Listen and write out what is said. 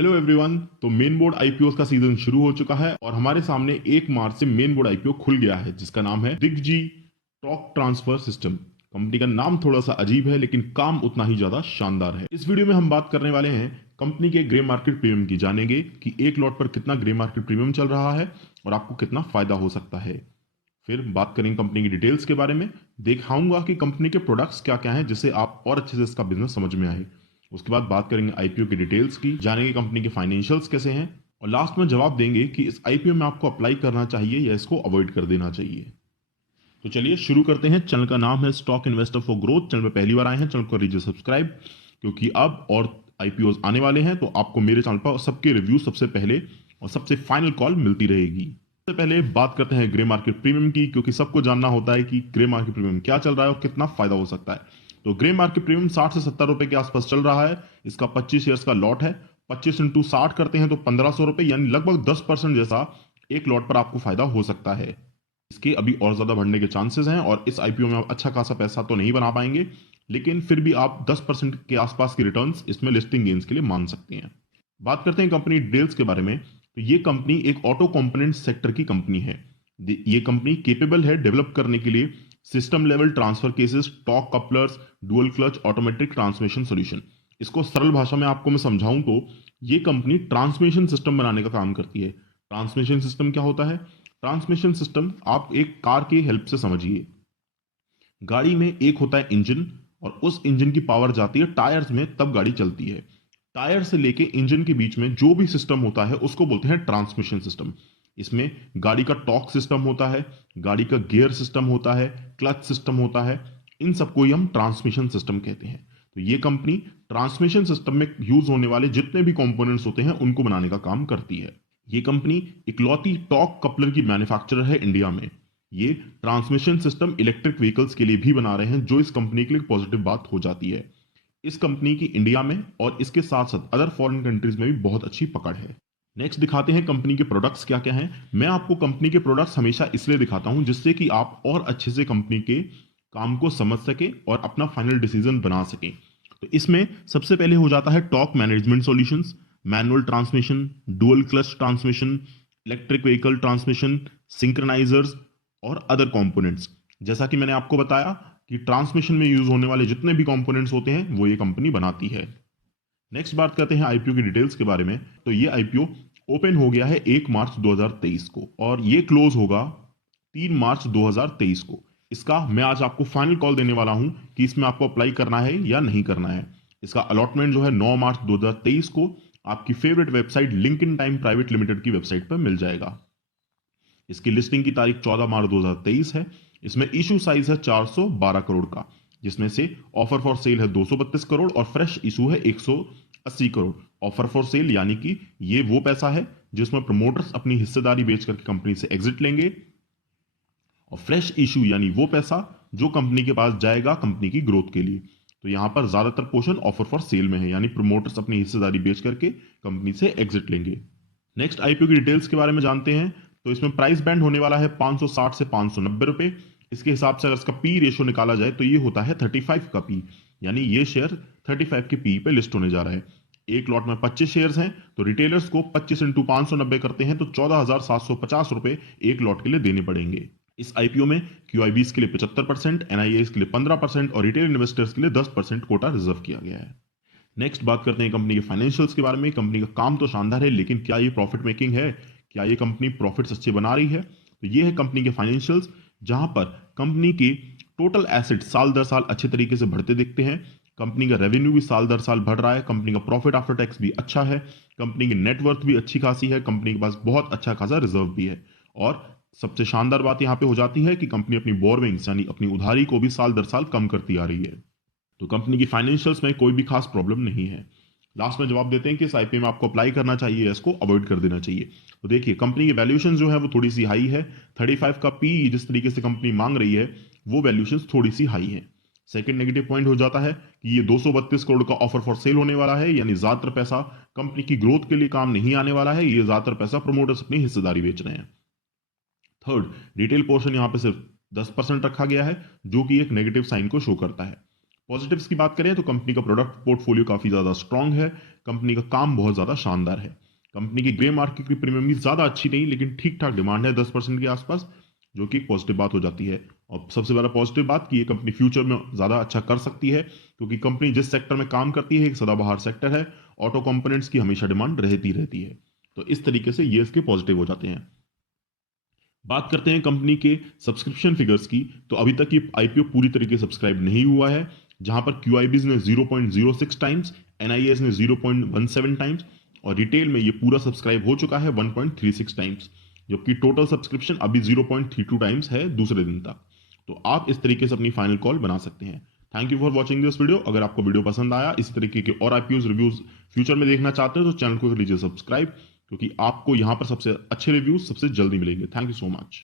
Hello everyone. तो main board IPO का season शुरू हो चुका है और हमारे सामने 1 मार्च से मेन बोर्ड आईपीओ खुल गया है जिसका नाम है दिग्जी टॉक ट्रांसफर सिस्टम। कंपनी का नाम थोड़ा सा अजीब है लेकिन काम उतना ही ज्यादा शानदार है। इस वीडियो में हम बात करने वाले हैं कंपनी के ग्रे मार्केट प्रीमियम की। जानेंगे कि एक लॉट पर कितना ग्रे मार्केट प्रीमियम चल रहा है और आपको कितना फायदा हो सकता है। फिर बात करेंगे कंपनी की डिटेल्स के बारे में। दिखाऊंगा कि कंपनी के प्रोडक्ट्स क्या क्या हैं जिससे आप और अच्छे से इसका बिजनेस समझ में आए। उसके बाद बात करेंगे आईपीओ की डिटेल्स की, जानेंगे कंपनी के फाइनेंशियल्स कैसे हैं और लास्ट में जवाब देंगे कि इस आईपीओ में आपको अप्लाई करना चाहिए या इसको अवॉइड कर देना चाहिए। तो चलिए शुरू करते हैं। चैनल का नाम है stock investor for growth. Channel में पहली बार आए हैं, चैनल को कीजिए सब्सक्राइब, क्योंकि अब और आईपीओ आने वाले हैं तो आपको मेरे चैनल पर सबके रिव्यू सबसे पहले और सबसे फाइनल कॉल मिलती रहेगी। सबसे पहले बात करते हैं ग्रे मार्केट प्रीमियम की, क्योंकि सबको जानना होता है कि ग्रे मार्केट प्रीमियम क्या चल रहा है और कितना फायदा हो सकता है। तो ग्रे मार्केट प्रीमियम 60 से 70 रुपए के आसपास चल रहा है। इसका 25 शेयर्स का लॉट है। 25 इंटू 60 करते हैं तो 1500 रुपए, यानी लगभग 10% जैसा एक लॉट पर आपको फायदा हो सकता है। इसके अभी और ज्यादा बढ़ने के चांसेस हैं और इस आईपीओ में आप अच्छा खासा पैसा तो नहीं बना पाएंगे, लेकिन फिर भी आप 10% के आसपास की रिटर्न्स इसमें लिस्टिंग गेन्स के लिए मान सकते हैं। बात करते हैं कंपनी डिटेल्स के बारे में। तो ये कंपनी एक ऑटो कंपोनेंट सेक्टर की कंपनी है। ये कंपनी केपेबल है डेवलप करने के लिए system level transfer cases, talk couplers, dual clutch automatic transmission solution. इसको सरल भाषा में आपको मैं समझाऊं तो ये कंपनी ट्रांसमिशन सिस्टम बनाने का काम करती है। ट्रांसमिशन सिस्टम क्या होता है? ट्रांसमिशन सिस्टम आप एक कार की हेल्प से समझिए। गाड़ी में एक होता है इंजन और उस इंजन की पावर जाती है टायर्स में, तब गाड़ी चलती है। टायर से लेके इंजन के बीच में जो भी सिस्टम होता है उसको बोलते हैं ट्रांसमिशन सिस्टम। इसमें गाड़ी का टॉर्क सिस्टम होता है, गाड़ी का गियर सिस्टम होता है, क्लच सिस्टम होता है। इन सबको ही हम ट्रांसमिशन सिस्टम कहते हैं। तो ये कंपनी ट्रांसमिशन सिस्टम में यूज होने वाले जितने भी कंपोनेंट्स होते हैं उनको बनाने का काम करती है। ये कंपनी इकलौती टॉक कपलर की मैन्युफैक्चरर है इंडिया में। ये ट्रांसमिशन सिस्टम इलेक्ट्रिक व्हीकल्स के लिए भी बना रहे हैं, जो इस कंपनी के लिए पॉजिटिव बात हो जाती है। इस कंपनी की इंडिया में और इसके साथ साथ अदर फॉरेन कंट्रीज में भी बहुत अच्छी पकड़ है। नेक्स्ट दिखाते हैं कंपनी के प्रोडक्ट्स क्या क्या हैं। मैं आपको कंपनी के प्रोडक्ट्स हमेशा इसलिए दिखाता हूं जिससे कि आप और अच्छे से कंपनी के काम को समझ सके और अपना फाइनल डिसीजन बना सकें। तो इसमें सबसे पहले हो जाता है torque management solutions, manual transmission, dual clutch transmission, electric vehicle transmission, synchronizers और अदर कंपोनेंट्स। जैसा कि मैंने आपको बताया कि ट्रांसमिशन में यूज होने वाले जितने भी कंपोनेंट्स होते हैं वो ये कंपनी बनाती है। नेक्स्ट बात करते हैं आईपीओ की डिटेल्स के बारे में। तो ये आईपीओ ओपन हो गया है 1 मार्च 2023 को और ये क्लोज होगा 3 मार्च 2023 को। इसका मैं आज आपको फाइनल कॉल देने वाला हूं कि इसमें आपको अप्लाई करना है या नहीं करना है। इसका अलॉटमेंट जो है 9 मार्च 2023 को आपकी favourite website LinkedIn time private limited की वेबसाइट पर मिल जाएगा। इसकी लिस्टिंग की तारीख 14 मार्च 2023 है। इसमें इशू साइज है 412 करोड़ का, जिसमें से ऑफर फॉर सेल है 232 करोड़ और फ्रेश इशू है 180 करोड़। ऑफर फॉर सेल यानी कि ये वो पैसा है जिसमें प्रमोटर्स अपनी हिस्सेदारी बेच करके कंपनी से एग्जिट लेंगे, और फ्रेश इशू यानी वो पैसा जो कंपनी के पास जाएगा कंपनी की ग्रोथ के लिए। तो यहां पर ज्यादातर पोर्शन ऑफर फॉर सेल में है, यानी प्रमोटर्स अपनी हिस्सेदारी बेच करके कंपनी से एग्जिट लेंगे। नेक्स्ट आईपीओ की डिटेल्स के बारे में जानते हैं। तो इसमें प्राइस बैंड होने वाला है 560 से 590 रुपए। इसके हिसाब से अगर इसका पी रेशो निकाला जाए तो ये होता है 35 का पी, यानी ये शेयर 35 के पी पे लिस्ट होने जा रहा है। एक लॉट में 25 शेयर्स हैं तो रिटेलर्स को 25 इंटू 590 करते हैं तो 14,750 रुपए एक लॉट के लिए देने पड़ेंगे। इस आईपीओ में क्यूआईबीज के लिए 75%, एनआईएस के लिए 15% और रिटेल इन्वेस्टर्स के लिए 10% कोटा रिजर्व किया गया है। नेक्स्ट बात करते हैं कंपनी के फाइनेंशियल्स के बारे में। कंपनी का काम तो शानदार है, लेकिन क्या ये प्रॉफिट मेकिंग है? क्या ये कंपनी प्रॉफिट्स अच्छे बना रही है? तो ये है कंपनी के फाइनेंशियल्स, जहां पर कंपनी के टोटल एसेट साल दर साल अच्छे तरीके से बढ़ते दिखते हैं। कंपनी का रेवेन्यू भी साल दर साल बढ़ रहा है। कंपनी का प्रॉफिट आफ्टर टैक्स भी अच्छा है। कंपनी की नेटवर्थ भी अच्छी खासी है। कंपनी के पास बहुत अच्छा खासा रिजर्व भी है। और सबसे शानदार बात यहां पे हो जाती है कि कंपनी अपनी बोरविंग्स यानी अपनी उधारी को भी साल दर साल कम करती आ रही है। तो कंपनी की फाइनेंशियल्स में कोई भी खास प्रॉब्लम नहीं है। लास्ट में जवाब देते हैं कि इस आईपीओ में आपको अप्लाई करना चाहिए या इसको अवॉइड कर देना चाहिए। तो देखिए, कंपनी की वैल्यूएशन जो है वो थोड़ी सी हाई है। 35 का पी जिस तरीके से कंपनी मांग रही है वो वैल्यूएशन थोड़ी सी हाई है। सेकंड नेगेटिव पॉइंट हो जाता है कि ये 232 करोड़ का ऑफर फॉर सेल होने वाला है, यानी ज्यादातर पैसा कंपनी की ग्रोथ के लिए काम नहीं आने वाला है। ये ज्यादातर पैसा प्रोमोटर्स अपनी हिस्सेदारी बेच रहे हैं। थर्ड, रिटेल पोर्शन यहां पे सिर्फ 10% रखा गया है, जो कि एक नेगेटिव साइन को शो करता है। पॉजिटिव्स की बात करें तो कंपनी का प्रोडक्ट पोर्टफोलियो काफी ज्यादा स्ट्रांग है, कंपनी का काम बहुत ज्यादा शानदार है, कंपनी की ग्रे मार्केट की प्रीमियम भी ज्यादा अच्छी नहीं लेकिन ठीक ठाक डिमांड है 10% के आसपास, जो कि एक पॉजिटिव बात हो जाती है। और सबसे बड़ा पॉजिटिव बात कि ये कंपनी फ्यूचर में ज्यादा अच्छा कर सकती है, क्योंकि कंपनी जिस सेक्टर में काम करती है एक सदाबहार सेक्टर है, ऑटो कंपोनेंट्स की हमेशा डिमांड रहती है। तो इस तरीके से ये इसके पॉजिटिव हो जाते हैं। बात करते हैं कंपनी के सब्सक्रिप्शन फिगर्स की, तो अभी तक ये आईपीओ पूरी तरीके से सब्सक्राइब नहीं हुआ है, जहां पर क्यूआईबीज ने 0.06 टाइम्स, एनआईएस ने 0.17 टाइम्स और रिटेल में ये पूरा सब्सक्राइब हो चुका है 1.36 टाइम्स, जबकि टोटल सब्सक्रिप्शन अभी 0.32 टाइम्स है दूसरे दिन तक। तो आप इस तरीके से अपनी फाइनल कॉल बना सकते हैं। Thank you for watching this video. अगर आपको वीडियो पसंद आया, इस तरीके के और आईपीओ रिव्यूज फ्यूचर में देखना चाहते हैं तो चैनल को कर लीजिए सब्सक्राइब, क्योंकि आपको यहां पर सबसे अच्छे रिव्यूज सबसे जल्दी मिलेंगे। Thank you so much.